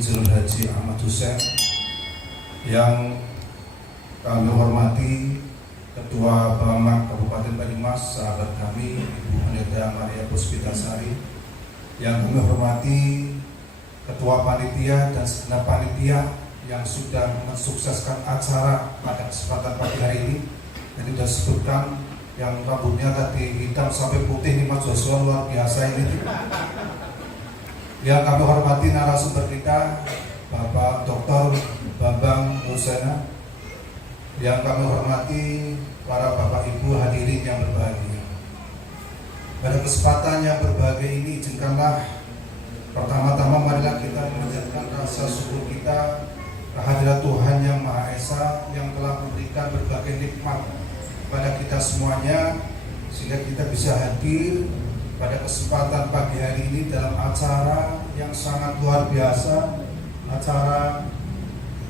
Insinyur Haji Ahmad Hussein, yang kami hormati Ketua Bamak Kabupaten Banyumas, sahabat kami Ibu Pendeta Maria Puspitasari, yang kami hormati Ketua Panitia dan segenap panitia yang sudah mensukseskan acara pada kesempatan pagi hari ini. Jadi sudah disebutkan yang rambutnya tadi hitam sampai putih ini Mas Joshua, luar biasa ini. Yang kami hormati narasumber kita Bapak Dr. Bambang Mursena, yang kami hormati para Bapak Ibu hadirin yang berbahagia. Pada kesempatan yang berbahagia ini, izinkanlah pertama-tama marilah kita menjadikan rasa syukur kita kehadirat Tuhan Yang Maha Esa yang telah memberikan berbagai nikmat kepada kita semuanya, sehingga kita bisa hadir pada kesempatan pagi hari ini dalam acara yang sangat luar biasa, acara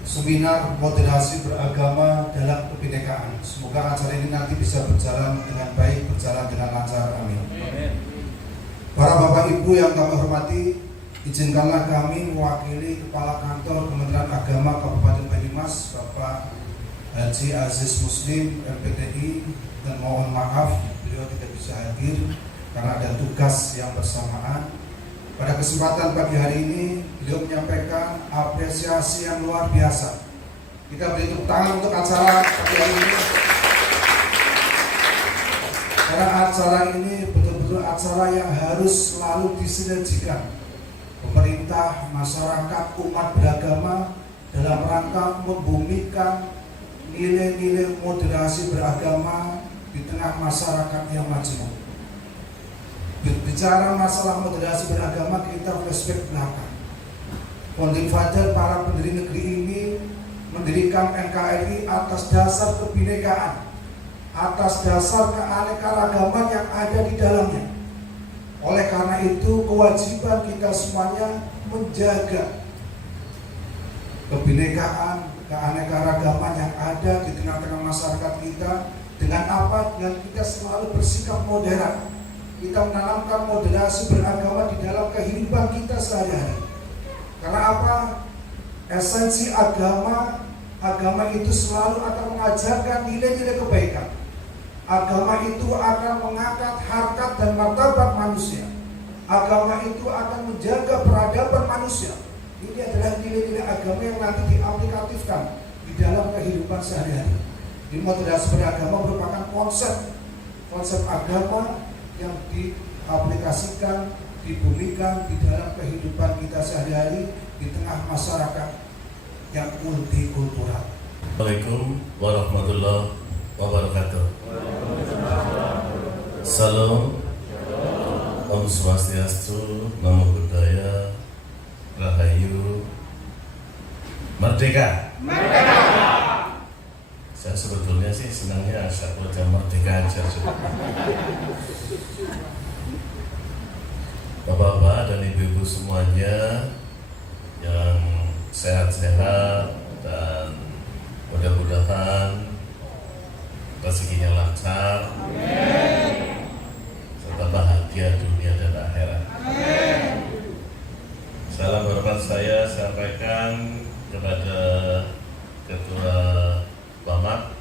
seminar moderasi beragama dalam kebinekaan. Semoga acara ini nanti bisa berjalan dengan baik, berjalan dengan lancar. Amin. Para Bapak Ibu yang kami hormati, izinkanlah kami mewakili Kepala Kantor Kementerian Agama Kabupaten Banyumas, Bapak Haji Aziz Muslim LPTI, dan mohon maaf beliau tidak bisa hadir karena ada tugas yang bersamaan. Pada kesempatan pagi hari ini beliau menyampaikan apresiasi yang luar biasa. Kita beri tepuk tangan untuk acara pagi hari ini, karena acara ini betul-betul acara yang harus selalu disinergikan pemerintah, masyarakat, umat beragama dalam rangka membumikan nilai-nilai moderasi beragama di tengah masyarakat yang majemuk. Berbicara masalah moderasi beragama, kita flashback belakang. Founding Father para pendiri negeri ini mendirikan NKRI atas dasar kebinekaan, atas dasar keanekaragaman yang ada di dalamnya. Oleh karena itu, kewajiban kita semuanya menjaga kebinekaan, keanekaragaman yang ada di tengah-tengah masyarakat kita. Dengan apa? Dengan kita selalu bersikap moderat. Kita menanamkan moderasi beragama di dalam kehidupan kita sehari-hari. Karena apa? Esensi agama itu selalu akan mengajarkan nilai-nilai kebaikan. Agama itu akan mengangkat harkat dan martabat manusia. Agama itu akan menjaga peradaban manusia. Ini adalah nilai-nilai agama yang nanti diaplikatifkan di dalam kehidupan sehari-hari. Di moderasi beragama merupakan konsep agama yang diaplikasikan, dibumikan di dalam kehidupan kita sehari-hari di tengah masyarakat yang multikultural. Assalamualaikum warahmatullahi wabarakatuh. Salam, Om Swastiastu, Namo Buddhaya, Rahayu, Merdeka. Saya sebetulnya sih senangnya asal wajah merdeka aja. Bapak-bapak dan ibu-ibu semuanya yang sehat-sehat dan mudah-mudahan rezekinya lancar, serta bahagia dunia dan akhirat. Salam hormat saya sampaikan kepada Ketua Bamak,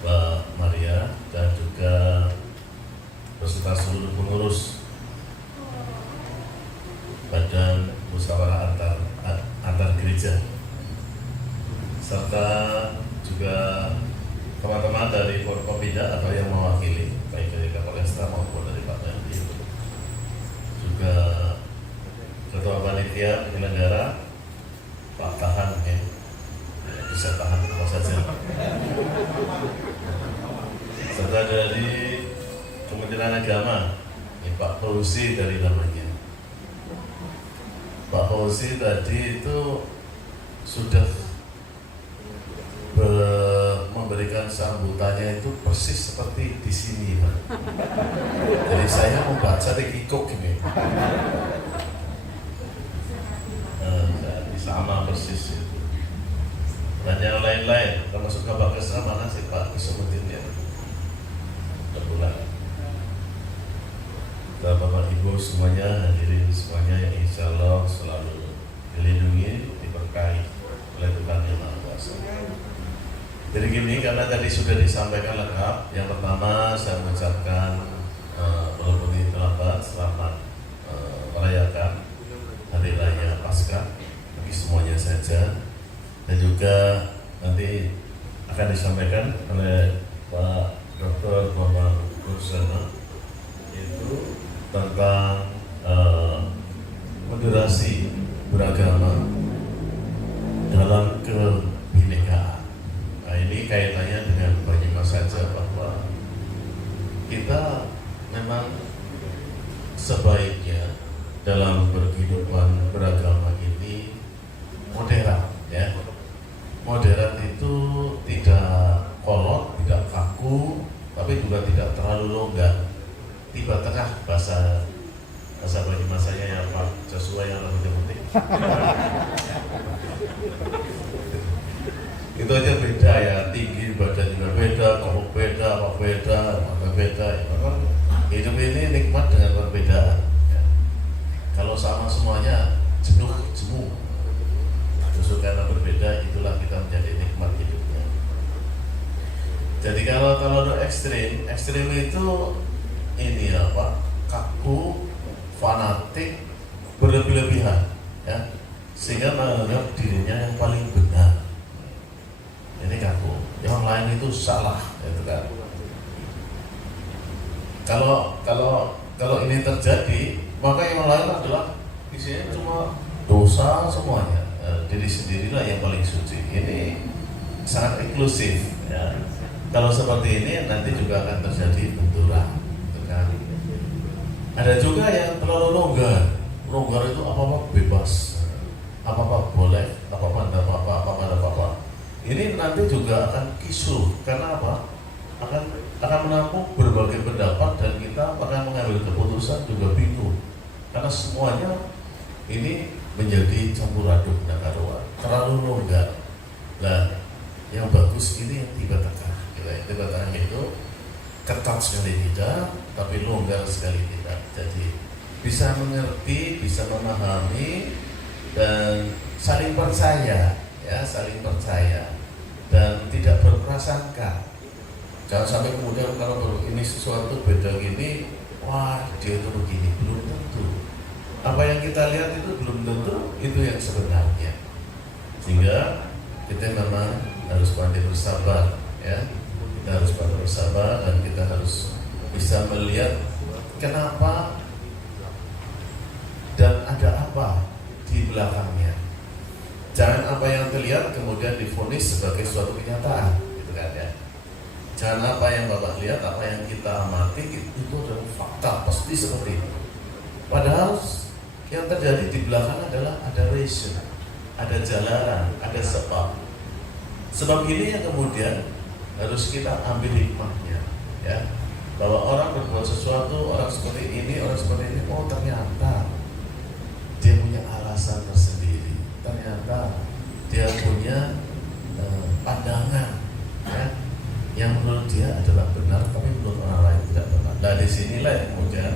Mbak Maria, dan juga beserta seluruh pengurus Badan Musyawarah antar gereja, serta juga teman-teman dari Forkopimda atau yang mewakili baik dari Kapolresta maupun dari Pak Dandim, juga Ketua Panitia Penyelenggara Pak Tahan, ya bisa tahan apa saja, serta dari Kementerian Agama, ini Pak Fauzi dari namanya. Pak Fauzi tadi itu sudah memberikan sambutannya itu persis seperti di sini, Pak. Jadi saya membaca di kikuk ini, sama persis itu. Dan yang lain-lain, termasuk Kabar Kesra, mana sih Pak Kesemutin ya? Terpulang. Bapak Ibu semuanya, hadirin semuanya yang insya Allah selalu dilindungi, diberkahi oleh Tuhan Yang Maha Kuasa. Jadi gini, karena tadi sudah disampaikan lengkap. Yang pertama saya mengucapkan walaupun ini terlambat, selamat merayakan Hari Raya Paskah bagi semuanya saja. Dan juga nanti akan disampaikan oleh Pak Dr. Bambang Ursana itu tentang moderasi beragama dalam kebinekaan. Nah, ini kaitannya dengan Banyumas saja, bahwa kita memang sebaiknya dalam berkehidupan beragama ini moderat, ya. Moderat itu tidak kolot, tidak kaku, tapi juga tidak terlalu longgar. Tiba tengah bahasa Banyumas saya ya Pak Joshua yang lebih penting. Itu aja beda ya, tinggi badan juga beda, gemuk beda, apa beda, mata beda. Ya, kan hidup ini nikmat dengan perbedaan. Ya. Kalau sama semuanya jenuh, jemu. Justru karena berbeda itulah kita menjadi nikmat hidupnya. Jadi kalau ekstrim itu ini apa? Kaku, fanatik, berlebih-lebihan, ya, sehingga menganggap dirinya yang paling benar. Ini kaku, yang lain itu salah, itu kan. Kalau ini terjadi, maka yang lain adalah isinya cuma dosa semuanya. Diri sendirilah yang paling suci. Ini sangat eksklusif, ya. Kalau seperti ini nanti juga akan terjadi benturan, gitu kan. Ada juga yang terlalu longgar. Longgar itu apa-apa bebas, apa-apa boleh, apa-apa tidak apa-apa, apa-apa tidak apa-apa. Ini nanti juga akan kisruh, karena apa? Akan menampung berbagai pendapat dan kita akan mengambil keputusan juga bingung, karena semuanya ini menjadi campur aduk dan karuan, terlalu longgar. Nah, yang bagus ini yang tiba tengah. Tiba tengah itu ketat sekali tidak, tapi longgar sekali tidak. Jadi bisa mengerti, bisa memahami, dan saling percaya, ya, saling percaya dan tidak berprasangka. Jangan sampai kemudian kalau ini sesuatu beda gini, wah dia itu begini, belum tentu. Apa yang kita lihat itu belum tentu itu yang sebenarnya. Sehingga kita memang harus pandai bersabar, ya. Kita harus pandai bersabar dan kita harus bisa melihat kenapa dan ada apa di belakangnya. Jangan apa yang terlihat kemudian divonis sebagai suatu kenyataan, gitu kan, ya. Jangan apa yang Bapak lihat, apa yang kita amati itu adalah fakta, pasti seperti itu. Padahal yang terjadi di belakang adalah ada reason, ada jalanan, ada sebab. Sebab ini yang kemudian harus kita ambil hikmahnya, ya. Bahwa orang berbuat sesuatu, orang seperti ini, oh ternyata dia punya alasan tersendiri. Ternyata dia punya pandangan, ya, yang menurut dia adalah benar, tapi menurut orang lain tidak benar. Nah, disinilah yang kemudian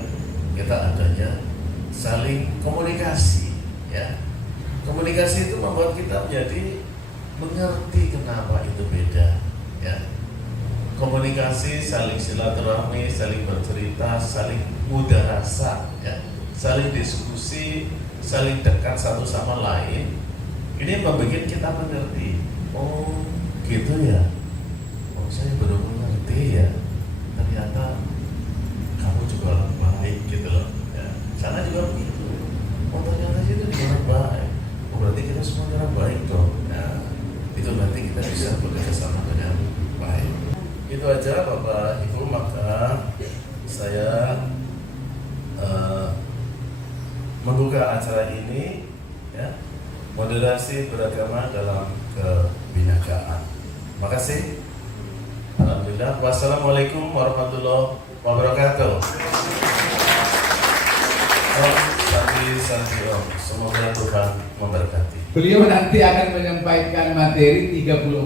kita adanya saling komunikasi, ya. Komunikasi itu membuat kita menjadi mengerti kenapa itu beda, ya. Komunikasi, saling silaturahmi, saling bercerita, saling mudah rasa, ya. Saling diskusi, saling dekat satu sama lain. Ini membuat kita mengerti. Oh, gitu ya. Oh, saya baru mengerti ya. Ternyata kamu juga orang baik, gitu loh. Ya. Sana juga begitu. Oh, ternyata itu juga orang baik. Oh, berarti kita semua orang baik dong. Nah, itu nanti kita bisa bekerja sama dengan baik. Itu aja Bapak Ibu, maka saya membuka acara ini, ya. Moderasi beragama dalam kebinekaan. Makasih. Alhamdulillah. Wassalamualaikum warahmatullahi wabarakatuh. Om. Semoga Tuhan memberkati. Beliau nanti akan menyampaikan materi 30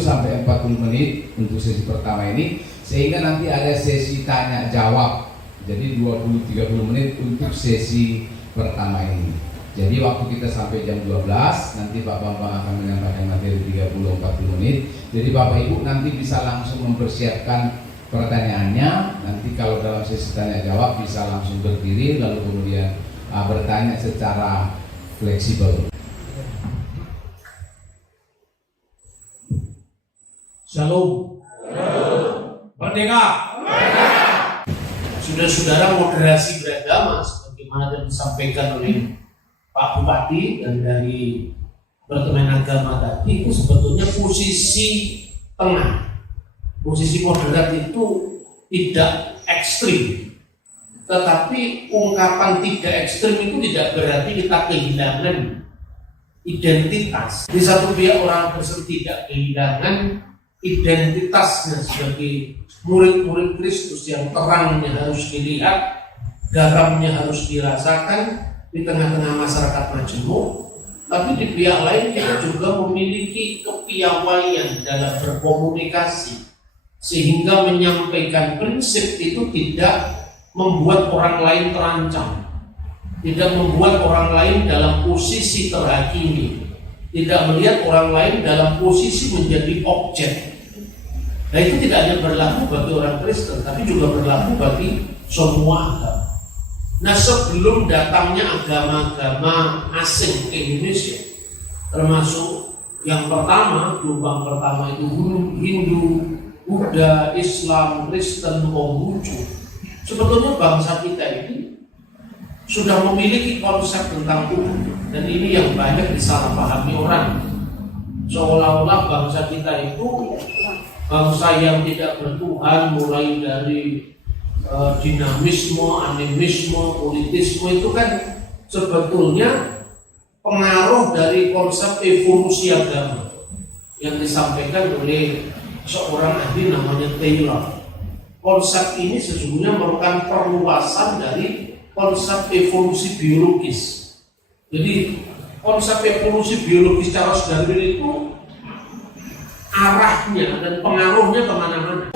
sampai 40 menit untuk sesi pertama ini, sehingga nanti ada sesi tanya jawab. Jadi 20-30 menit untuk sesi pertama ini. Jadi waktu kita sampai jam 12, nanti Pak Bambang akan menyampaikan materi 30-40 menit. Jadi Bapak Ibu nanti bisa langsung mempersiapkan pertanyaannya. Nanti kalau dalam sesi tanya jawab bisa langsung berdiri lalu kemudian bertanya secara fleksibel. Shalom. Merdeka. Saudara-saudara, moderasi beragama sebagaimana yang disampaikan oleh Pak Bupati dan dari Departemen Agama tadi, itu sebetulnya posisi tengah, posisi moderat itu tidak ekstrim. Tetapi ungkapan tidak ekstrim itu tidak berarti kita kehilangan identitas. Di satu pihak orang Kristen tidak kehilangan identitasnya sebagai murid-murid Kristus yang terangnya harus dilihat, garamnya harus dirasakan di tengah-tengah masyarakat majemuk. Tapi di pihak lain kita juga memiliki kepiawaian dalam berkomunikasi, sehingga menyampaikan prinsip itu tidak membuat orang lain terancam, tidak membuat orang lain dalam posisi terhakimi, tidak melihat orang lain dalam posisi menjadi objek. Nah, itu tidak hanya berlaku bagi orang Kristen, tapi juga berlaku bagi semua agama. Nah, sebelum datangnya agama-agama asing ke Indonesia, termasuk yang pertama, gelombang pertama itu Hindu, Buddha, Islam, Kristen, Konghucu, sebetulnya bangsa kita ini sudah memiliki konsep tentang Tuhan, dan ini yang banyak disalahpahami orang. Seolah-olah bangsa kita itu bangsa yang tidak bertuhan, mulai dari dinamisme, animisme, politisme, itu kan sebetulnya pengaruh dari konsep evolusi agama yang disampaikan oleh seorang ahli namanya Taylor. Konsep ini sesungguhnya merupakan perluasan dari konsep evolusi biologis. Jadi konsep evolusi biologis secara sederhana itu arahnya dan pengaruhnya kemana-mana.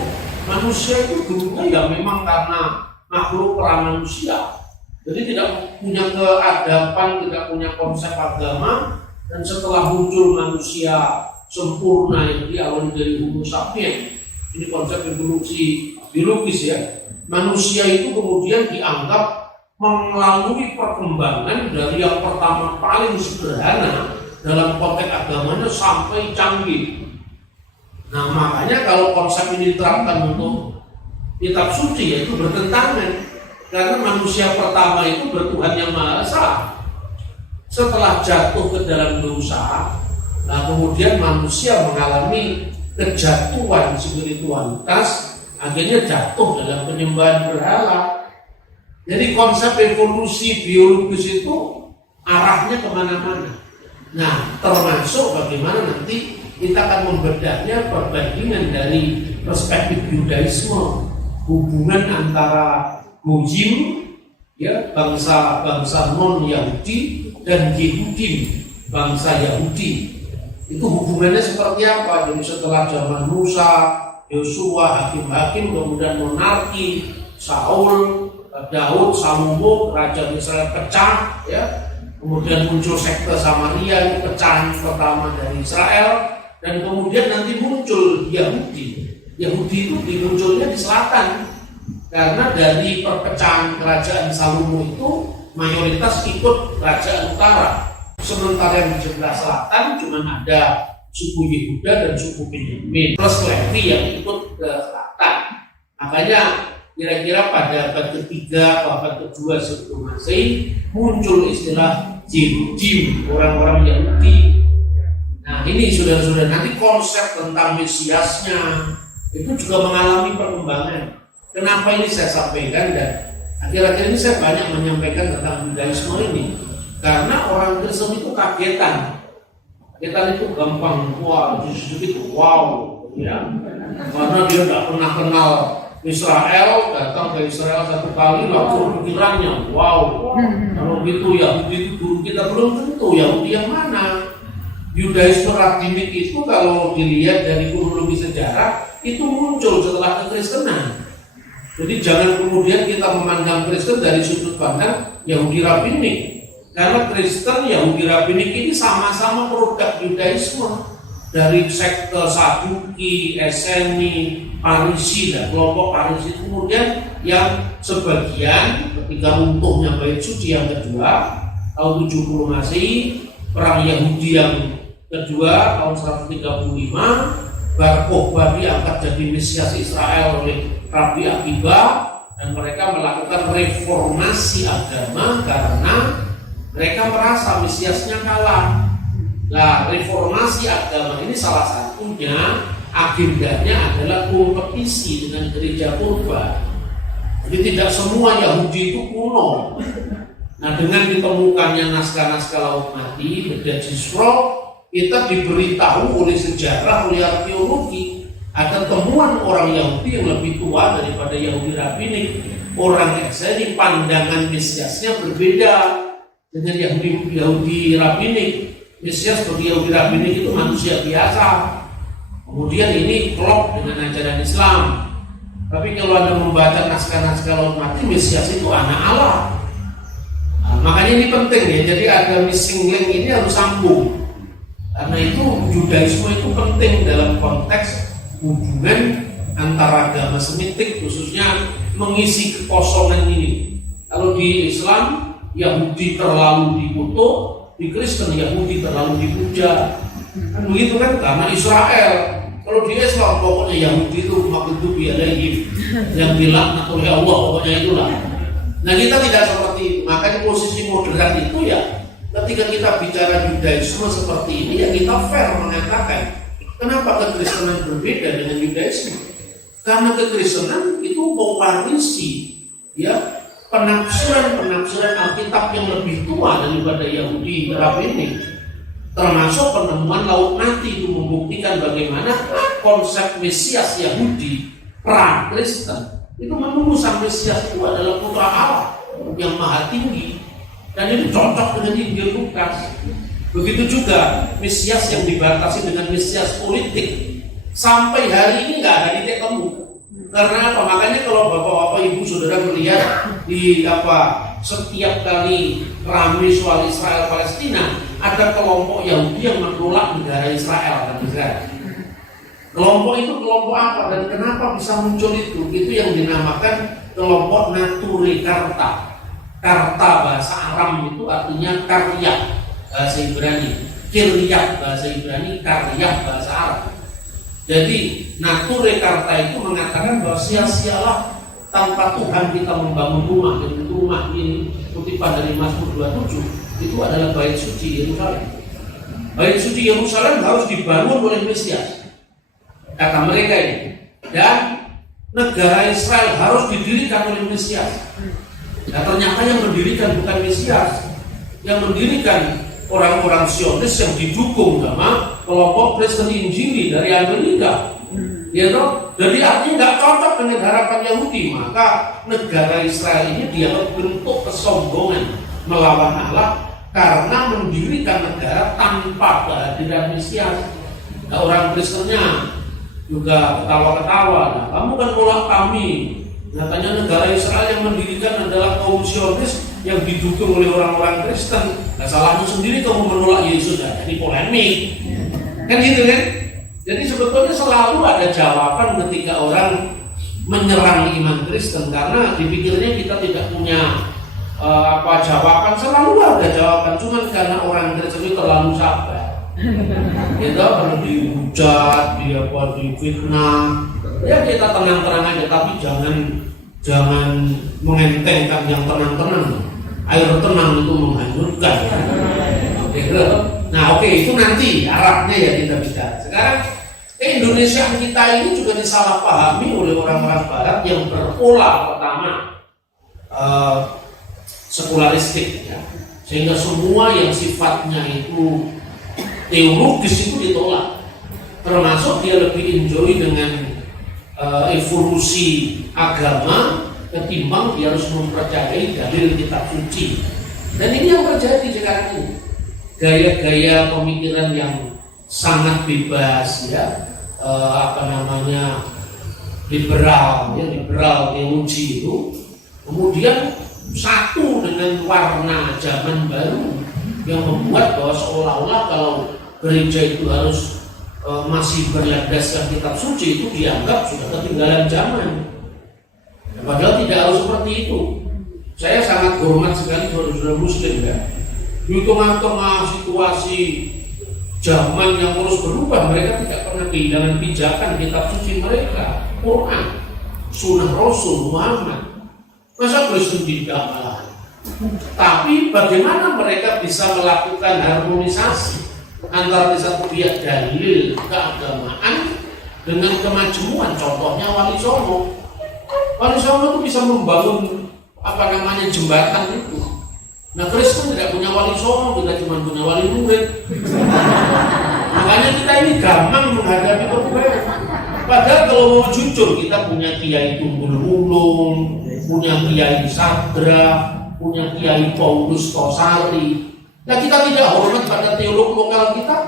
Manusia itu dulunya ya memang karena makhluk pramanusia, jadi tidak punya keadaban, tidak punya konsep agama. Dan setelah muncul manusia sempurna yang diawali dari Homo sapiens, ini konsep evolusi biologis ya, manusia itu kemudian dianggap melalui perkembangan dari yang pertama paling sederhana dalam konteks agamanya sampai canggih. Nah, makanya kalau konsep ini diterapkan untuk kitab suci, yaitu bertentangan, karena manusia pertama itu bertuhan yang Maha Esa. Setelah jatuh ke dalam dosa, nah kemudian manusia mengalami kejatuhan spiritualitas, akhirnya jatuh dalam penyembahan berhala. Jadi konsep evolusi biologis itu arahnya kemana-mana. Nah, termasuk bagaimana nanti kita akan membedahnya perbandingan dari perspektif Yudaisme, hubungan antara Goyim, ya, bangsa non Yahudi, dan Yehudim, bangsa Yahudi. Itu hubungannya seperti apa? Jadi setelah zaman Musa, Yosua, hakim-hakim, kemudian monarki, Saul, Daud, Salomo, kerajaan Israel pecah, ya. Kemudian muncul sekte Samaria, itu pecahan pertama dari Israel. Dan kemudian nanti muncul Yahudi. Yahudi itu dimunculnya di selatan, karena dari perpecahan kerajaan Salomo itu mayoritas ikut kerajaan utara. Sementara yang di sebelah selatan cuma ada suku Yehuda dan suku Benyamin plus Levi yang ikut ke selatan. Makanya kira-kira pada abad ketiga atau abad kedua sebelum Masehi muncul istilah Yehudim, orang-orang Yahudi. Nah, ini saudara-saudara, nanti konsep tentang Mesiasnya itu juga mengalami perkembangan. Kenapa ini saya sampaikan, dan akhir-akhir ini saya banyak menyampaikan tentang Yudaisme ini, karena orang Kristen itu kagetan itu gampang, wah justru itu wow, ya, karena dia tidak pernah kenal Israel, datang ke Israel satu kali lalu pikirannya wow, kalau gitu Yahudi itu guru kita, belum tentu Yahudi yang mana. Yudaisme rabbinik itu kalau dilihat dari kronologi sejarah itu muncul setelah kekristenan. Jadi jangan kemudian kita memandang Kristen dari sudut pandang Yahudi rabbinik, Karena Kristen, Yahudi Rabbinik ini sama-sama produk Yudaisme, dari sekte Saduki, Eseni, Parisi, dan kelompok Parisi. Kemudian yang sebagian ketika runtuhnya Bait Suci yang kedua tahun 70 Masehi, perang Yahudi yang kedua tahun 135, Bar Kokhba diangkat jadi Mesias Israel oleh Rabbi Akiba, dan mereka melakukan reformasi agama karena mereka merasa Mesiasnya kalah. Nah, reformasi agama ini salah satunya agendanya adalah kompetisi dengan gereja purba. Jadi tidak semua Yahudi itu kuno. Nah, dengan ditemukannya naskah-naskah Laut Mati, Dead Sea Scroll, kita diberitahu oleh sejarah, oleh arkeologi, ada temuan orang Yahudi yang lebih tua daripada Yahudi Rabbinik. Orang Eseni pandangan Mesiasnya berbeda dengan Yahudi Rabbinik. Mesias bagi Yahudi Rabbinik itu manusia biasa. Kemudian ini klop dengan ajaran Islam. Tapi kalau Anda membaca naskah-naskah Laut Mati, Mesias itu anak Allah. Nah, makanya ini penting ya. Jadi ada missing link ini harus sambung. Karena itu Yudaisme itu penting dalam konteks hubungan antara agama Semitik, khususnya mengisi kekosongan ini. Kalau di Islam, Yahudi terlalu dikutuk, di Kristen Yahudi terlalu dipuja. Kan begitu kan? Karena Israel. Kalau di Islam pokoknya Yahudi itu maghdubi alaihim, yang dilaknat oleh Allah, pokoknya itulah. Nah, kita tidak seperti itu. Makanya posisi moderat itu ya, ketika kita bicara Yudaisme seperti ini, ya kita fair mengatakan kenapa kekristenan berbeda dengan Yudaisme. Karena kekristenan itu mewarisi ya penafsiran Alkitab yang lebih tua daripada Yahudi Rabbinik, termasuk penemuan Laut Mati itu membuktikan bagaimana konsep Mesias Yahudi pra-Kristen itu menunggu sang Mesias itu adalah putra Allah yang maha tinggi, dan itu cocok dengan Injil Lukas. Begitu juga Mesias yang dibatasi dengan Mesias politik sampai hari ini nggak ada titik temu. Karena apa? Makanya kalau bapak-bapak, ibu, saudara melihat di setiap kali ramai soal Israel Palestina, ada kelompok Yahudi yang menolak negara Israel dan Israel. Kelompok itu kelompok apa dan kenapa bisa muncul itu? Itu yang dinamakan kelompok Nature Karta. Karta bahasa Aram itu artinya karya bahasa Ibrani, kiryat bahasa Ibrani, karya bahasa Arab. Jadi Nature Karta itu mengatakan bahwa sia-sialah tanpa Tuhan kita membangun rumah, dan itu rumah ini kutipan dari Mazmur 27 itu adalah Bait Suci Yerusalem. Bait Suci Yerusalem harus dibangun oleh Mesias, kata mereka ini, dan negara Israel harus didirikan oleh Mesias. Nah, ternyata yang mendirikan bukan Mesias, yang mendirikan orang-orang Zionis yang didukung sama kelompok Kristen Injili dari Amerika. Ya toh? Jadi artinya nggak cocok dengan harapan Yahudi, maka negara Israel ini dianggap bentuk kesombongan melawan Allah karena mendirikan negara tanpa kehadiran Mesias. Nah, orang Kristennya juga ketawa-ketawa. Nah, kamu kan nolak kami. Nyatanya negara Israel yang mendirikan adalah kaum Zionis yang didukung oleh orang-orang Kristen. Nah, salahmu sendiri kamu menolak Yesus. Nah, jadi polemik. Kan gitu kan? Jadi sebetulnya selalu ada jawaban ketika orang menyerang iman Kristen, karena dipikirnya kita tidak punya jawaban. Selalu ada jawaban, cuma karena orang Kristen itu terlalu sabar. Kita kalau dihujat, difitnah, ya kita tenang-tenang aja, tapi jangan mengentengkan yang tenang-tenang. Air tenang itu menghanyutkan. Nah, oke, itu nanti Arabnya ya kita bicara. Sekarang Indonesia kita ini juga disalahpahami oleh orang-orang Barat yang berpola pertama sekularistik, ya. Sehingga semua yang sifatnya itu teologis itu ditolak, termasuk dia lebih enjoy dengan evolusi agama ketimbang dia harus mempercayai dalil kitab suci. Dan ini yang terjadi sekarang ini, gaya-gaya pemikiran yang sangat bebas, ya, liberal teologi itu kemudian satu dengan dengan warna zaman baru yang membuat bahwa seolah-olah kalau gereja itu harus masih berlandaskan kitab suci, itu dianggap sudah ketinggalan zaman. Padahal tidak harus seperti itu. Saya sangat hormat sekali saudara-saudara Muslim ya. Di tengah-tengah situasi zaman yang terus berubah, mereka tidak pernah kehilangan pijakan kitab suci mereka, Quran, Sunnah Rasul Muhammad. Masa Kristen tidak malah? Tapi bagaimana mereka bisa melakukan harmonisasi antara di satu pihak dalil keagamaan dengan kemajemuan? Contohnya Wali Songo. Wali Songo itu bisa membangun jembatan itu. Nah, Kristen tidak punya Wali Songo, kita cuma punya Wali Murid. Makanya kita ini gampang menghadapi perubahan. Padahal kalau mau jujur, kita punya Kiai Tunggul Wulung, punya Kiai Sadra, punya Kiai Paulus Tosari. Nah, kita tidak hormat pada teolog lokal kita.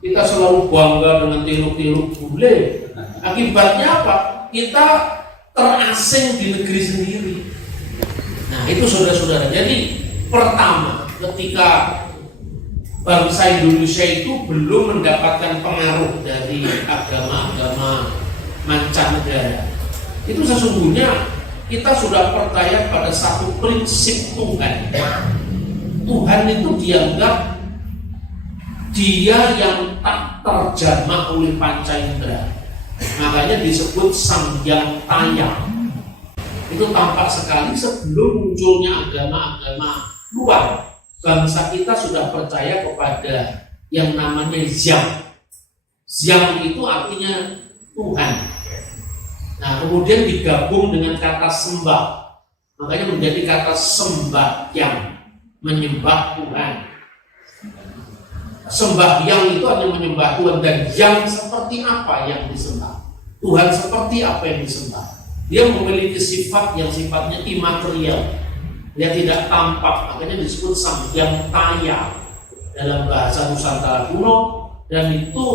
Kita selalu bangga dengan teolog-teolog bule. Akibatnya apa? Kita terasing di negeri sendiri. Nah, itu saudara-saudara. Jadi pertama, ketika bangsa Indonesia itu belum mendapatkan pengaruh dari agama-agama mancanegara, itu sesungguhnya kita sudah percaya pada satu prinsip Tuhan. Tuhan itu dianggap dia yang tak terjamah oleh panca indera. Makanya disebut Sang Hyang Tayang. Itu tampak sekali sebelum munculnya agama-agama luar. Bangsa kita sudah percaya kepada yang namanya Zyang. Zyang itu artinya Tuhan. Nah, kemudian digabung dengan kata sembah. Makanya menjadi kata sembahyang, menyembah Tuhan. Sembahyang itu hanya menyembah Tuhan, dan yang seperti apa yang disembah? Tuhan seperti apa yang disembah? Dia memiliki sifat yang sifatnya imaterial. Dia tidak tampak, makanya disebut Sang Hyang Tayang dalam bahasa Nusantara kuno, dan itu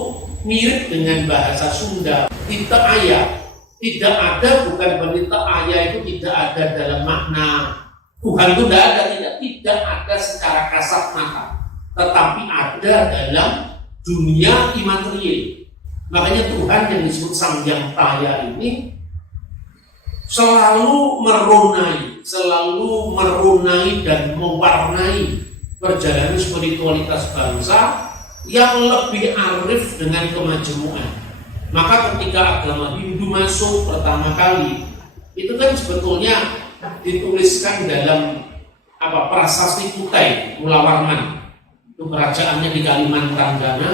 mirip dengan bahasa Sunda. Tita Aya, tidak ada, bukan berita Aya itu tidak ada dalam makna Tuhan itu tidak ada secara kasat mata, tetapi ada dalam dunia imaterial. Makanya Tuhan yang disebut Sang Hyang Tayang ini selalu merunai dan mewarnai perjalanan spiritualitas bangsa yang lebih arif dengan kemajemukan. Maka ketika agama Hindu masuk pertama kali, itu kan sebetulnya dituliskan dalam prasasti Kutai Mulawarman. Itu kerajaannya di Kalimantan Gana.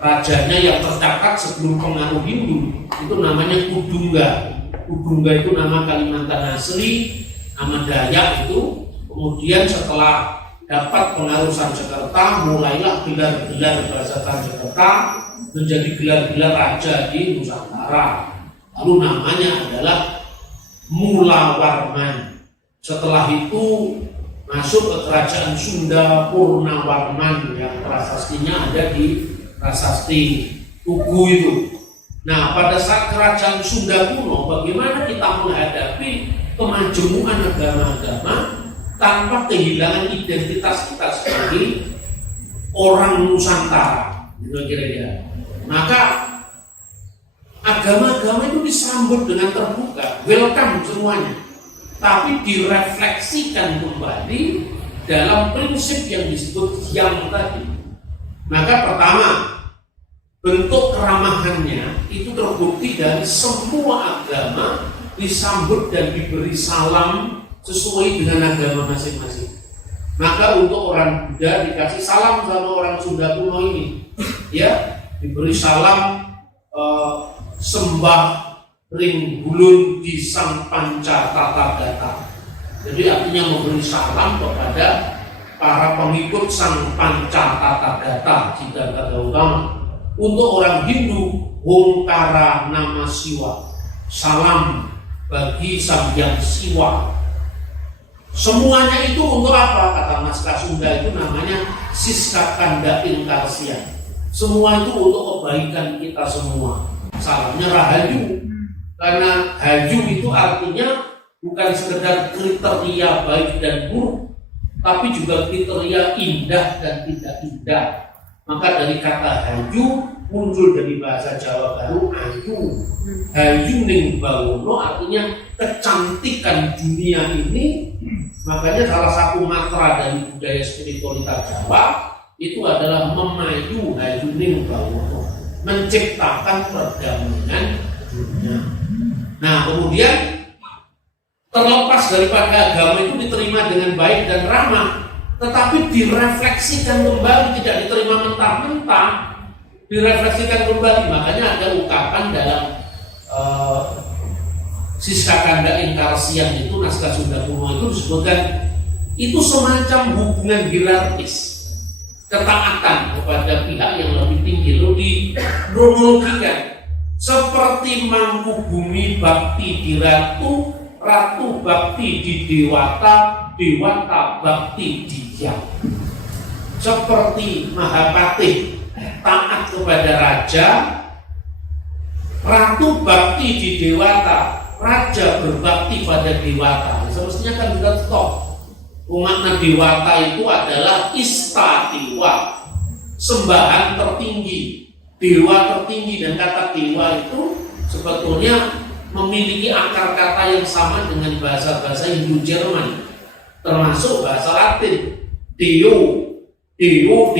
Rajanya yang tercatat sebelum pengaruh Hindu itu namanya Kudungga. Kudungga itu nama Kalimantan asli, nama Dayak itu. Kemudian setelah dapat pengaruh Sansekerta, mulailah gelar-gelar bahasa Sansekerta menjadi gelar-gelar raja di Nusantara. Lalu namanya adalah Mulawarman. Setelah itu masuk ke kerajaan Sunda Purnawarman, yang prasastinya ada di Prasasti Tugu itu. Nah, pada saat kerajaan Sunda kuno, bagaimana kita menghadapi kemajemukan agama-agama tanpa kehilangan identitas kita sebagai orang Nusantara, gitu kira-kira. Maka agama-agama itu disambut dengan terbuka, welcome semuanya, tapi direfleksikan kembali dalam prinsip yang disebut yang tadi. Maka pertama, bentuk keramahannya itu terbukti dari semua agama disambut dan diberi salam sesuai dengan agama masing-masing. Maka untuk orang Buddha dikasih salam sama orang Sunda kuno ini, ya, diberi salam sembah ring bulun di sang panca Tathagata. Jadi artinya memberi salam kepada para pengikut sang panca Tathagata, Siddhartha Gautama. Untuk orang Hindu, Hongkara Nama Siwa, salam bagi Sang Hyang Siwa. Semuanya itu untuk apa? Kata naskah Sunda itu namanya Siska Kanda Inkarsia. Semua itu untuk kebaikan kita semua. Salamnya Rahayu, karena Hayu itu artinya bukan sekedar kriteria baik dan buruk, tapi juga kriteria indah dan tidak indah. Maka dari kata hayu muncul dari bahasa Jawa baru ayu. Hayu ning bawono artinya kecantikan dunia ini. Makanya salah satu matra dari budaya spiritualitas Jawa itu adalah memayu hayu ning bawono, menciptakan perdamaian dunia. Nah, kemudian terlepas daripada agama itu diterima dengan baik dan ramah, tetapi direfleksikan kembali, tidak diterima mentah-mentah, direfleksikan kembali. Makanya ada ungkapan dalam Siska Kanda Inkarsian itu, naskah Sunda kuno itu disebutkan itu semacam hubungan hierarkis, ketaatan kepada pihak yang lebih tinggi. Lalu dikronologikan seperti mangku bumi bakti di ratu, ratu bakti di dewata, dewata bakti di yang. Seperti Mahapatih taat kepada raja, ratu bakti di dewata, raja berbakti pada dewata. Semestinya kan sudah stop. Makna dewata itu adalah istadewa, sembahan tertinggi, dewa tertinggi. Dan kata dewa itu sebetulnya memiliki akar kata yang sama dengan bahasa-bahasa Hindu Jerman, termasuk bahasa Latin. Deo, dewa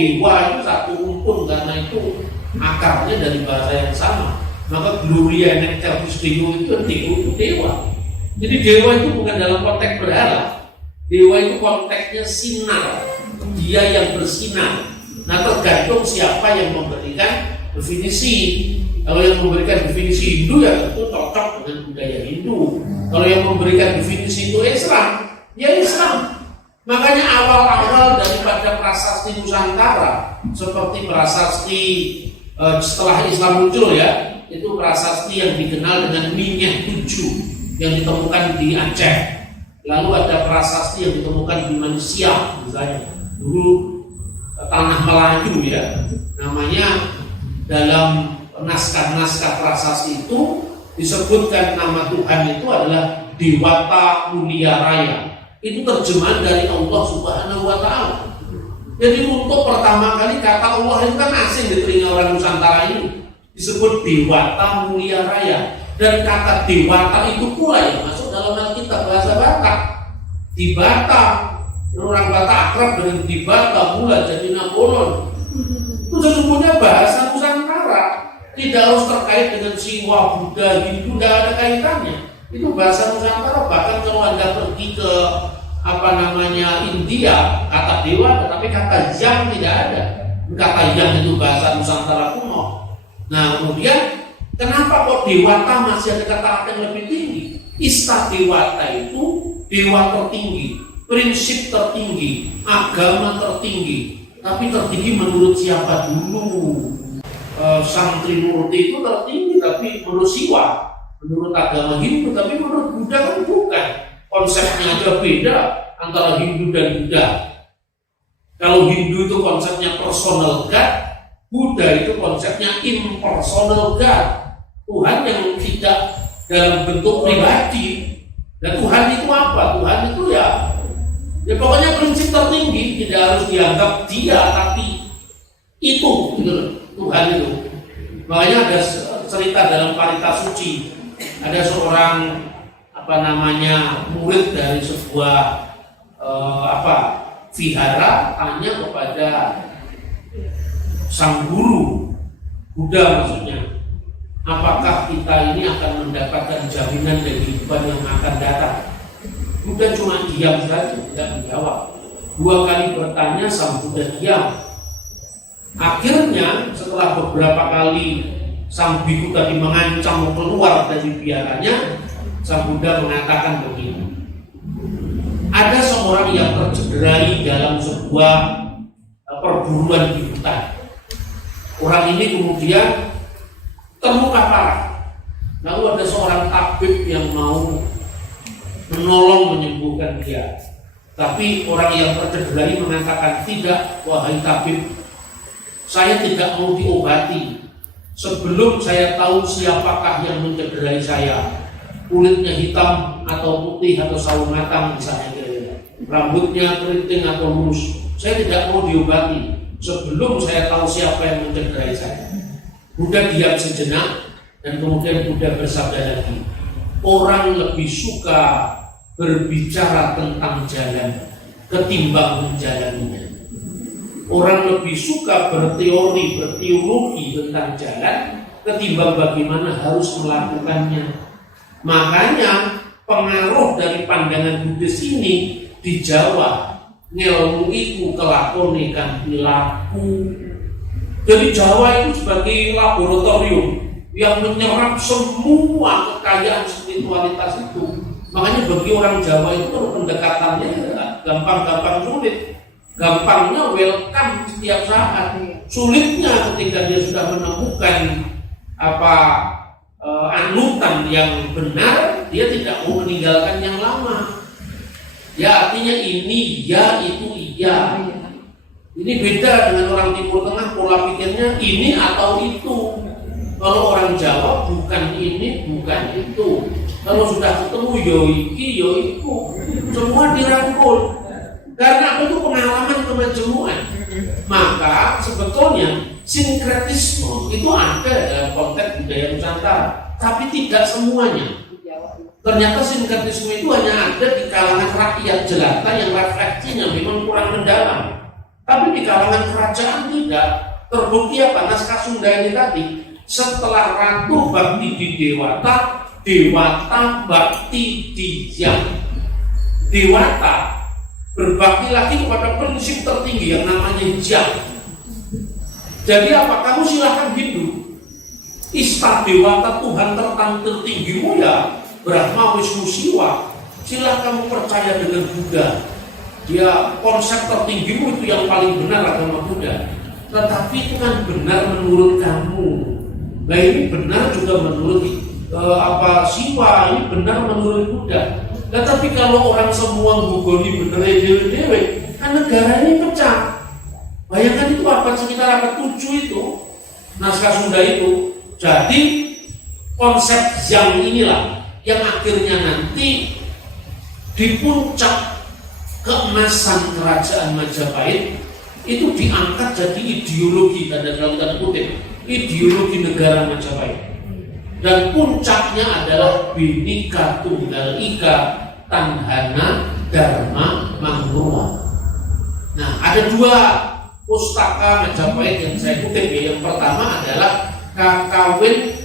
itu satu rumpun karena itu akarnya dari bahasa yang sama. Maka Gloria Nectaris Deo itu dewa. Jadi dewa itu bukan dalam konteks berhala. Dewa itu konteksnya sinar, dia yang bersinar. Nah, tergantung siapa yang memberikan definisi. Kalau yang memberikan definisi Hindu ya tentu cocok dengan budaya Hindu. Kalau yang memberikan definisi itu Islam, ya Islam. Makanya awal-awal daripada prasasti Nusantara, seperti prasasti setelah Islam muncul ya, itu prasasti yang dikenal dengan Minyak 7 yang ditemukan di Aceh. Lalu ada prasasti yang ditemukan di Malaysia, misalnya dulu tanah Melayu ya, namanya dalam naskah-naskah prasasti itu disebutkan nama Tuhan itu adalah Dewata Mulia Raya. Itu terjemahan dari Allah Subhanahu wa Ta'ala. Jadi untuk pertama kali kata Allah itu kan asing di telinga orang Nusantara ini, disebut Dewata Mulia Raya. Dan kata dewata itu pula yang masuk dalam Alkitab bahasa Batak. Di Batak, orang Batak akrab dengan di Batak mula jadi Napoleon. Itu sesungguhnya bahasa Nusantara, tidak harus terkait dengan Siwa, Buddha, Hindu, tidak ada kaitannya. Itu bahasa Nusantara. Bahkan kalau Anda pergi ke India, kata dewa, tetapi kata yang tidak ada. Kata yang itu bahasa Nusantara kuno. Nah, kemudian kenapa kok dewata masih ada kata yang lebih tinggi? Ista dewata itu dewa tertinggi, prinsip tertinggi, agama tertinggi. Tapi tertinggi menurut siapa dulu? Sang Trimurti itu tertinggi, tapi menurut Siwa, menurut agama Hindu, tapi menurut Buddha kan bukan. Konsepnya aja beda antara Hindu dan Buddha. Kalau Hindu itu konsepnya personal God, Buddha itu konsepnya impersonal God. Tuhan yang tidak dalam bentuk pribadi. Dan Tuhan itu apa? Tuhan itu ya pokoknya prinsip tertinggi, tidak harus dianggap dia, tapi itu gitu, Tuhan itu. Makanya ada cerita dalam Parita Suci, ada seorang murid dari sebuah vihara tanya kepada sang guru Buddha, maksudnya, apakah kita ini akan mendapatkan jaminan dari kehidupan yang akan datang? Buddha cuma diam saja, tidak menjawab. 2 kali bertanya, sang Buddha diam. Akhirnya setelah beberapa kali sang biku tadi mengancam keluar dari biaranya, sang Buddha mengatakan begini: ada seorang yang tercederai dalam sebuah perburuan di hutan. Orang ini kemudian terluka parah. Lalu ada seorang tabib yang mau menolong menyembuhkan dia. Tapi orang yang tercederai mengatakan, tidak, wahai tabib, saya tidak mau diobati sebelum saya tahu siapakah yang mencederai saya. Kulitnya hitam atau putih atau sawo matang misalnya kira-kira. rambutnya keriting atau lurus, saya tidak mau diobati sebelum saya tahu siapa yang mencederai saya. Buddha diam sejenak dan kemudian Buddha bersabda lagi, orang lebih suka berbicara tentang jalan ketimbang menjalaninya. Orang lebih suka berteori, berteologi tentang jalan ketimbang bagaimana harus melakukannya. Makanya pengaruh dari pandangan Buddhis ini di Jawa, ngelmu iku kelakone kan perilaku. Jadi Jawa itu sebagai laboratorium yang menyerap semua kekayaan spiritualitas itu. Makanya bagi orang Jawa itu pendekatannya gampang-gampang sulit. Gampangnya welcome setiap saat. Sulitnya ketika dia sudah menemukan anutan yang benar, dia tidak mau meninggalkan yang lama. Ya artinya ini ya, itu iya. Ini beda dengan orang Timur Tengah, pola pikirnya ini atau itu. Kalau orang Jawa bukan ini, bukan itu. Kalau sudah ketemu yo iki, yo iku, semua dirangkul. Karena itu pengalaman kemajemuan. Maka sebetulnya sinkretisme itu ada dalam konteks budaya Nusantara, tapi tidak semuanya. Ternyata sinkretisme itu hanya ada di kalangan rakyat jelata yang refleksinya memang kurang mendalam. Tapi di kalangan kerajaan tidak. Terbukti apa? Naskah Sunda ini tadi, setelah ratu bakti di Dewata, Dewata bakti di Yang. Dewata berbakti lagi kepada prinsip tertinggi yang namanya Jang. Jadi apa? Kamu silahkan Hindu, Ista Dewata Tuhan tertinggimu ya Brahma, Wisnu, Siwa. Silahkan kamu percaya dengan Buddha. Dia konsep tertinggimu itu yang paling benar agama Buddha. Tetapi itu kan benar menurut kamu. Nah ini benar juga menurut Siwa, ini benar menurut Buddha. Nah tapi kalau orang semua ngugoni bener dewe, kan negara ini pecah. Bayangkan itu abad sekitar abad 7 itu, naskah Sunda itu. Jadi konsep yang inilah yang akhirnya nanti di puncak keemasan kerajaan Majapahit itu diangkat jadi ideologi, tanda kutip, ideologi negara Majapahit. Dan puncaknya adalah Bhinneka Tunggal Ika Tanhana Dharma Manggruwa. Nah, ada dua pustaka Majapahit yang saya kutip ya. Yang pertama adalah Kakawin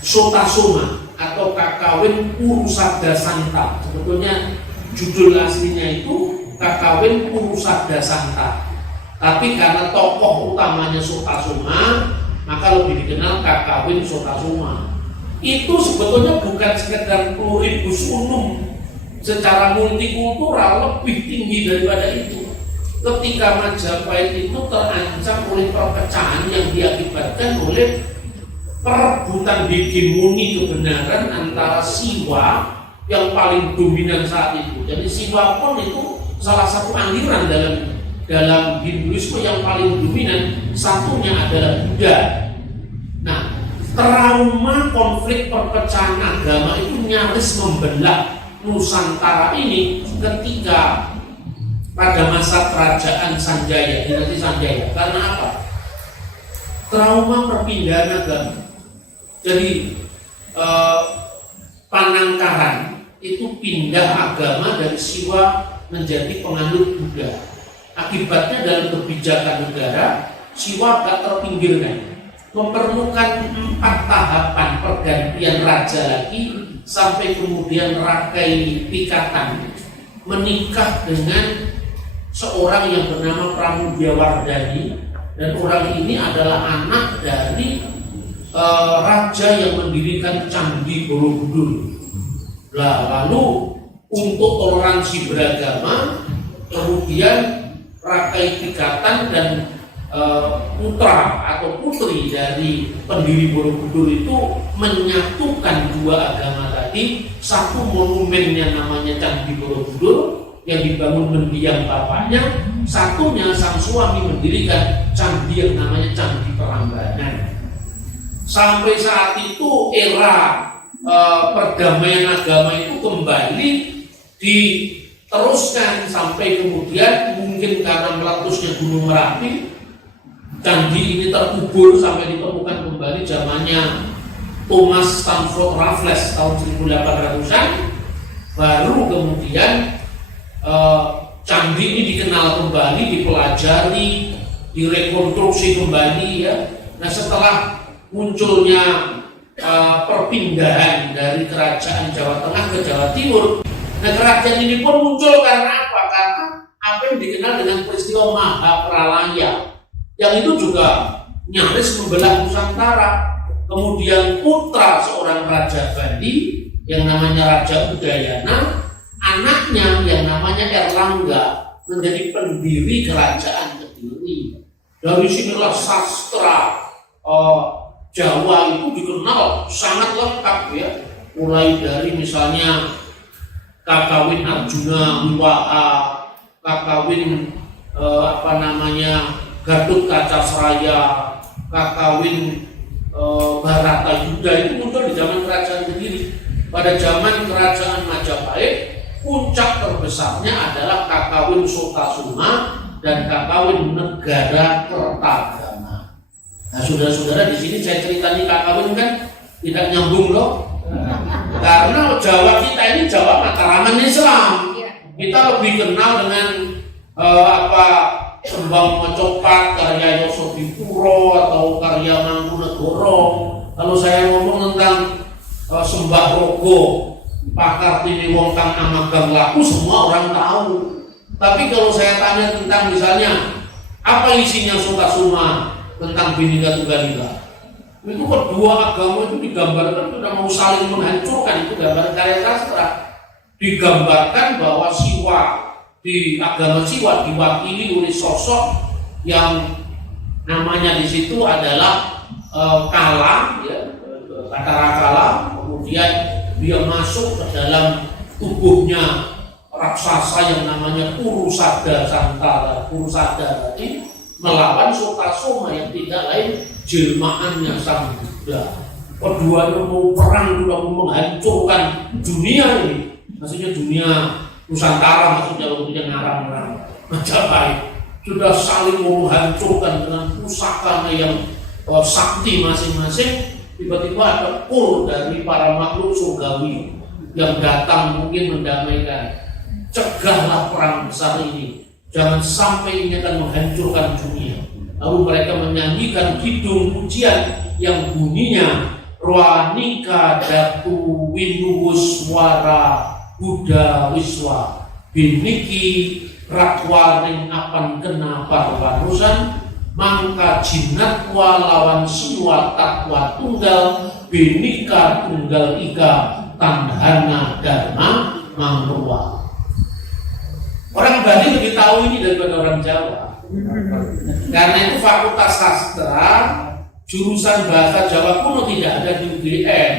Sotasoma atau Kakawin Purusada Santa. Sebetulnya judul aslinya itu Kakawin Purusada Santa. Tapi karena tokoh utamanya Sotasoma, maka lebih dikenal Kakawin Sotasoma. Itu sebetulnya bukan sekedar pluribus unum, secara multikultural lebih tinggi daripada itu. Ketika Majapahit itu terancam oleh perpecahan yang diakibatkan oleh perebutan hegemoni kebenaran antara Siwa yang paling dominan saat itu. Jadi Siwa pun itu salah satu aliran dalam Hinduisme yang paling dominan, satunya adalah Buddha. Nah, trauma konflik perpecahan agama itu nyaris membelah Nusantara ini ketika pada masa kerajaan Sanjaya, dinasti Sanjaya. Karena apa? Trauma perpindahan agama. Jadi Panangkaran itu pindah agama dari Siwa menjadi penganut Buddha. Akibatnya dalam kebijakan negara, Siwa agak terpinggirkan, memerlukan 4 tahapan pergantian raja lagi sampai kemudian Rakai Pikatan menikah dengan seorang yang bernama Pramudiawardhani, dan orang ini adalah anak dari raja yang mendirikan Candi Borobudur. Lalu untuk toleransi beragama, kemudian Rakai Pikatan dan putra atau putri dari pendiri Borobudur itu menyatukan dua agama tadi. Satu monumennya namanya Candi Borobudur yang dibangun mendiang bapaknya, satunya sang suami mendirikan candi yang namanya Candi Prambanan. Sampai saat itu era perdamaian agama itu kembali di teruskan sampai kemudian mungkin karena meletusnya Gunung Merapi, candi ini terkubur sampai ditemukan kembali zamannya Thomas Stamford Raffles tahun 1800-an. Baru kemudian candi ini dikenal kembali, dipelajari, direkonstruksi kembali ya. Nah, setelah munculnya perpindahan dari kerajaan Jawa Tengah ke Jawa Timur, nah kerajaan ini pun muncul karena apa? Karena apa yang dikenal dengan peristiwa Mahapralaya, yang itu juga nyaris membelah Nusantara. Kemudian putra seorang raja Bali yang namanya Raja Udayana, anaknya yang namanya Erlangga menjadi pendiri kerajaan Kediri. Dari sinilah sastra Jawa itu dikenal sangat lengkap ya, mulai dari misalnya Kakawin Arjuna Wiwaha, Kakawin Gatut Kaca Seraya, Kakawin Barata Yuda, itu muncul di zaman kerajaan Kediri. Pada zaman kerajaan Majapahit, puncak terbesarnya adalah Kakawin Sotasuma dan Kakawin Negara Kertagama. Nah, saudara-saudara, di sini saya ceritanya Kakawin kan tidak nyambung loh. Karena Jawa kita ini Jawa Mataraman Islam. Kita lebih kenal dengan Sembang Mocopat, karya Yosodipuro atau karya Mangkunegoro. Kalau saya ngomong tentang Sembah Rogo, Pakar Tini Wong Kang Amagang Laku, semua orang tahu. Tapi kalau saya tanya tentang misalnya apa isinya Sotasuma tentang Bhinneka Tunggal Ika, itu kedua agama itu digambarkan sudah mau saling menghancurkan. Itu gambar karya sastra. Digambarkan bahwa Siwa, di agama Siwa diwakili oleh sosok yang namanya di situ adalah Kala, ya, Batara Kala. Kemudian dia masuk ke dalam tubuhnya raksasa yang namanya Purusada Santara. Purusada tadi melawan Sotasoma yang tidak lain jelmaannya Sang Buddha. Keduanya mau perang, sudah mau menghancurkan dunia ini. Maksudnya dunia Nusantara, maksudnya kemudian ngarang-ngarang Majapahit sudah saling mau menghancurkan dengan pusakanya yang sakti masing-masing. Tiba-tiba ada pur dari para makhluk surgawi yang datang mungkin mendamaikan. Cegahlah perang besar ini, jangan sampai ini akan menghancurkan dunia. Lalu mereka menyanyikan kidung pujian yang bunyinya Roanika Datu Winuwus Wara Buddha Wiswa Biniki Rakwaring Apan Kena Parwanusan Mangka Jinat Walawan Siwa Takwa Tunggal Binika Tunggal Ika Tandhana Dharma Mangruwa. Orang Bali lebih tahu ini daripada orang Jawa. Karena itu Fakultas Sastra jurusan Bahasa Jawa Kuno tidak ada di UGM,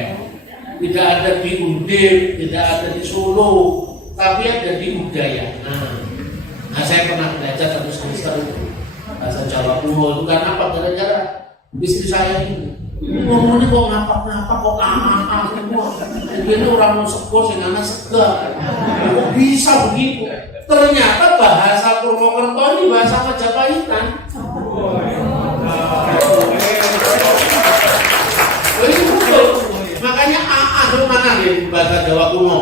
tidak ada di Undip, tidak ada di Solo, tapi ada di Udayana. Nah, saya pernah belajar satu semester itu Bahasa Jawa Kuno itu kan apa? Gara-gara istri saya ini ngomongnya kok ngapak-ngapak, kok semua. Ini orang mau sekos yang anak segar. Kok bisa begitu? Ternyata bahasa Purwokerto ini bahasa Majapahitan. Itu betul. Makanya itu mana nih bahasa Jawa Kuno?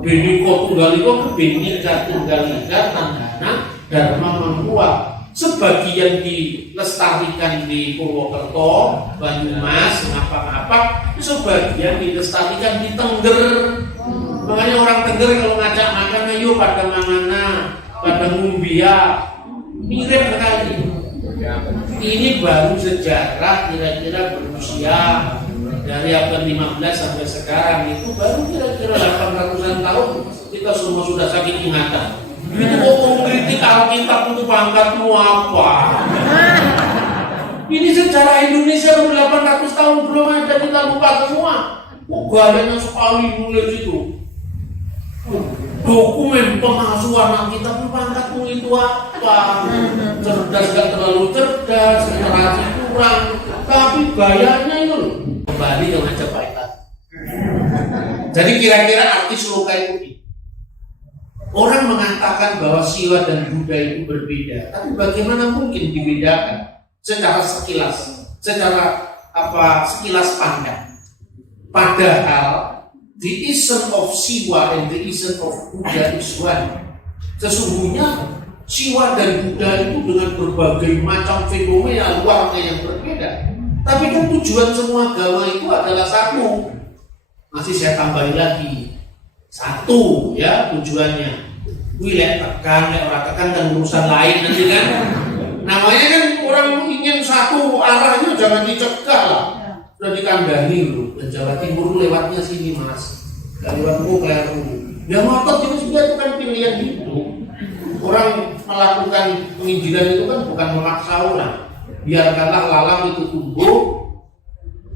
Binika Tunggal Ika, Binika Tunggal Ika, Tandhana Dharma Mangruwa. Sebagian dilestarikan di Purwokerto, Banyumas, ngapak-ngapak. Sebagian dilestarikan di Tengger. Makanya orang Tengger kalau ngajak makan, ayo pada mangana, pada ngumbia, mirip sekali. Ini baru sejarah kira-kira berusia dari abad 15 sampai sekarang, itu baru kira-kira 800-an tahun kita semua sudah saking ingatan. Itu kok mengkritik Alkitab itu pangkatmu apa? Ini sejarah Indonesia 800 tahun belum ada, kita lupa semua. Kok gayanya sekali nulis itu? Dokumen pengasuhan Alkitab itu pangkatmu itu apa? Cerdas gak terlalu cerdas, literasi kurang, tapi gayanya itu kembali ke Majapahit. Jadi kira-kira artis Loka itu Orang mengatakan bahwa Siwa dan Buddha itu berbeda, tapi bagaimana mungkin dibedakan secara sekilas, sekilas pandang? Padahal the essence of Siwa and the essence of Buddha is one. Sesungguhnya Siwa dan Buddha itu dengan berbagai macam fenomena warna yang berbeda, tapi kan tujuan semua agama itu adalah satu. Masih saya tambahin lagi, satu ya tujuannya. Wilayah tekan, orang tekan dan urusan lain nanti kan. Namanya kan orang ingin satu arahnya jangan dicegah lah. Sudah dikandani loh. Dan Jawa Timur lewatnya sini mas. Gak lewat keliru. Ya ngotot itu sudah itu kan pilihan hidup. Orang melakukan penginjilan itu kan bukan memaksa orang. Biarkanlah lalang itu tumbuh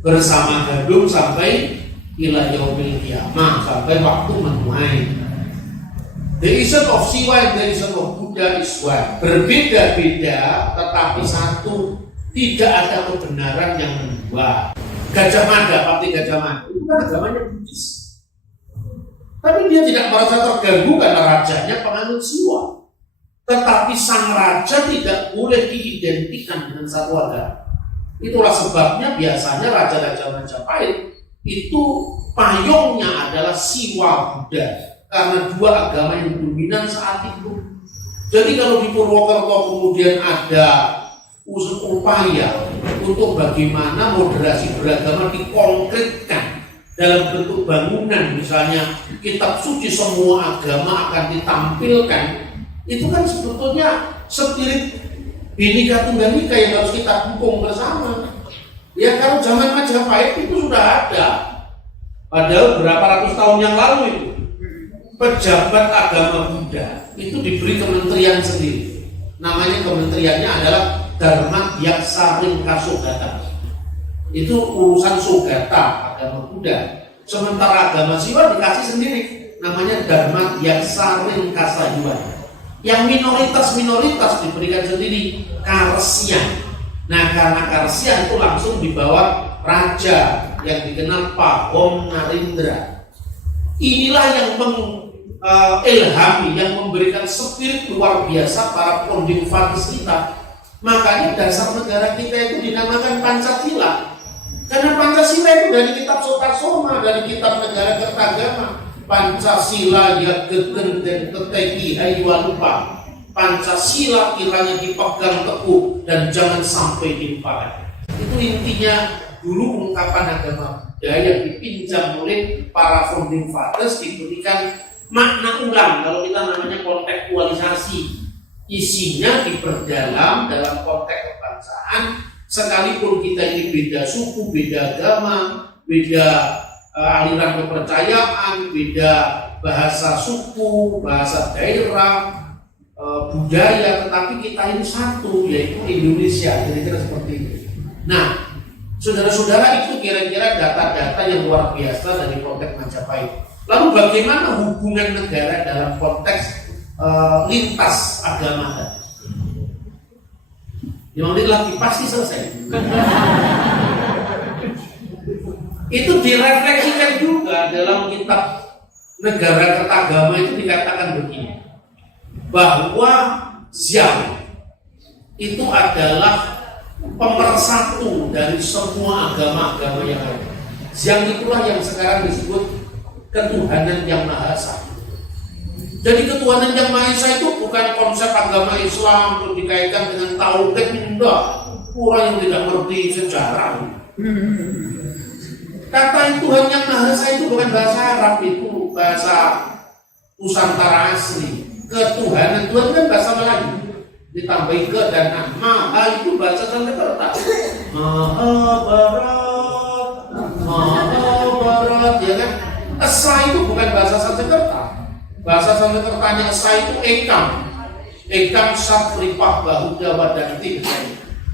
bersama gadung sampai ila yaumil qiyamah, sampai waktu menuai. The essence of Siwa and the essence of Buddha is one. Berbeda-beda tetapi satu. Tidak ada kebenaran yang kedua. Gajah Mada, Pati Gajah Mada itu kan agamanya Buddhis. Tapi dia tidak merasa terganggu karena rajanya penganut Siwa. Tetapi sang raja tidak boleh diidentikan dengan satu agama. Itulah sebabnya biasanya raja-raja Majapahit itu payungnya adalah Siwa Buddha, karena dua agama yang dominan saat itu. Jadi kalau di Purwokerto kemudian ada upaya untuk bagaimana moderasi beragama dikonkretkan dalam bentuk bangunan, misalnya kitab suci semua agama akan ditampilkan, itu kan sebetulnya spirit Bhinneka Tunggal Ika yang harus kita dukung bersama. Ya kalau zaman Majapahit itu sudah ada, padahal berapa ratus tahun yang lalu itu pejabat agama Buddha itu diberi kementerian sendiri. Namanya kementeriannya adalah Dharma Yaksaring Kasogata. Itu urusan Sogata agama Buddha. Sementara agama Siwa dikasih sendiri, namanya Dharma Yaksaring Kasayuan. Yang minoritas-minoritas diberikan sendiri Karsian. Nah karena Karsian itu langsung dibawa raja yang dikenal Pahom Narindra. Inilah yang ilhami, yang memberikan spirit luar biasa para founding fathers kita. Makanya dasar negara kita itu dinamakan Pancasila. Karena Pancasila itu dari kitab Sotasoma, dari kitab Negara Kertagama. Pancasila ya gegen dan keteki hayuan lupa. Pancasila kiranya dipegang teguh dan jangan sampai dilupakan. Itu intinya dulu ungkapan agama Buddha yang dipinjam oleh para founding fathers, diberikan makna ulang. Kalau kita namanya kontekstualisasi, isinya diperdalam dalam konteks kebangsaan. Sekalipun kita ini beda suku, beda agama, beda aliran kepercayaan, beda bahasa suku, bahasa daerah, budaya, tetapi kita ini satu, yaitu Indonesia. Kira-kira seperti itu. Nah, saudara-saudara, itu kira-kira data-data yang luar biasa dari konteks Majapahit. Lalu bagaimana hubungan negara dalam konteks lintas agama tadi? 5 menit lagi pasti selesai. Itu direfleksikan juga dalam kitab Negara Kertagama. Itu dikatakan begini, bahwa Xiang itu adalah pemersatu dari semua agama-agama yang ada. Xiang itulah yang sekarang disebut ketuhanan yang Maha Esa. Jadi ketuhanan yang Maha Esa itu bukan konsep agama Islam untuk dikaitkan dengan tauhid, enggak. Orang yang tidak mengerti sejarah. Kata Tuhan yang Maha Esa itu bukan bahasa Arab, itu bahasa Nusantara asli. Ketuhanan Tuhan kan bahasa Melayu, ditambahi ke dan an. Maha itu bahasa Sanskerta. Mahabharat, ya kan? Esa itu bukan bahasa Sanskerta. Bahasa Sanskertanya Esa itu Ekam. Ekam Satripah Bahuda Wadanti.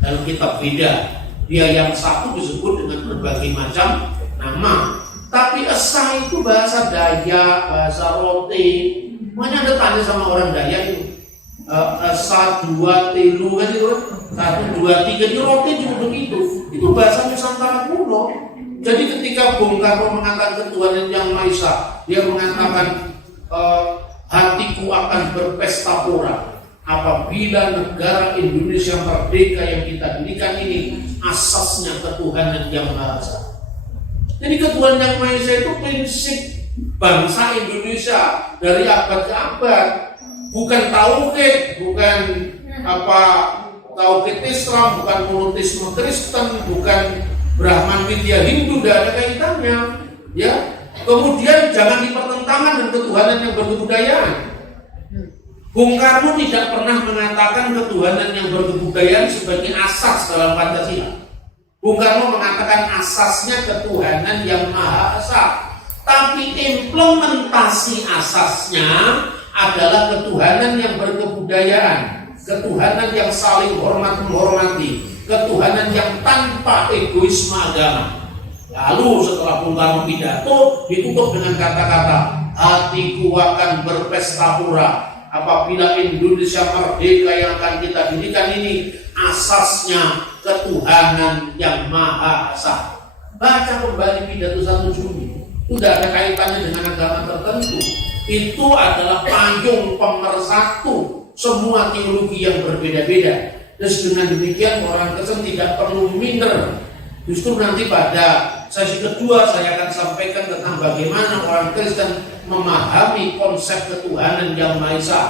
Dalam kitab Veda, dia yang satu disebut dengan berbagai macam nama. Tapi Esa itu bahasa Dayak, bahasa Rote. Makanya ada tanya sama orang Dayak itu. Esa 2 telu kan itu, 1 2 3 di Rote juga begitu. Itu bahasa Nusantara kuno. Jadi ketika Bung Karno mengatakan ketuhanan yang Maha Esa, dia mengatakan hatiku akan berpesta pora apabila negara Indonesia merdeka yang kita dirikan ini asasnya ketuhanan yang Maha Esa. Jadi ketuhanan yang Maha Esa itu prinsip bangsa Indonesia dari abad ke abad, bukan tauhid, bukan tauhid Islam, bukan monoteisme Kristen, bukan Brahman Widya Hindu, tidak ada kaitannya. Ya, kemudian jangan dipertentangkan dengan ketuhanan yang berkebudayaan. Bung Karno tidak pernah mengatakan ketuhanan yang berkebudayaan sebagai asas dalam Pancasila. Bung Karno mengatakan asasnya ketuhanan yang Maha Esa, tapi implementasi asasnya adalah ketuhanan yang berkebudayaan, ketuhanan yang saling hormat menghormati, ketuhanan yang tanpa egoisme agama. Lalu setelah Bung Karno pidato ditutup dengan kata-kata, hatiku akan berpesta pora apabila Indonesia merdeka yang akan kita dirikan ini asasnya ketuhanan yang Maha Esa. Baca kembali pidato 1 Juni. Itu tidak ada kaitannya dengan agama tertentu. Itu adalah payung pemersatu semua teologi yang berbeda-beda. Dan dengan demikian orang Kristen tidak perlu minder. Justru nanti pada sesi kedua saya akan sampaikan tentang bagaimana orang Kristen memahami konsep ketuhanan yang Maha Esa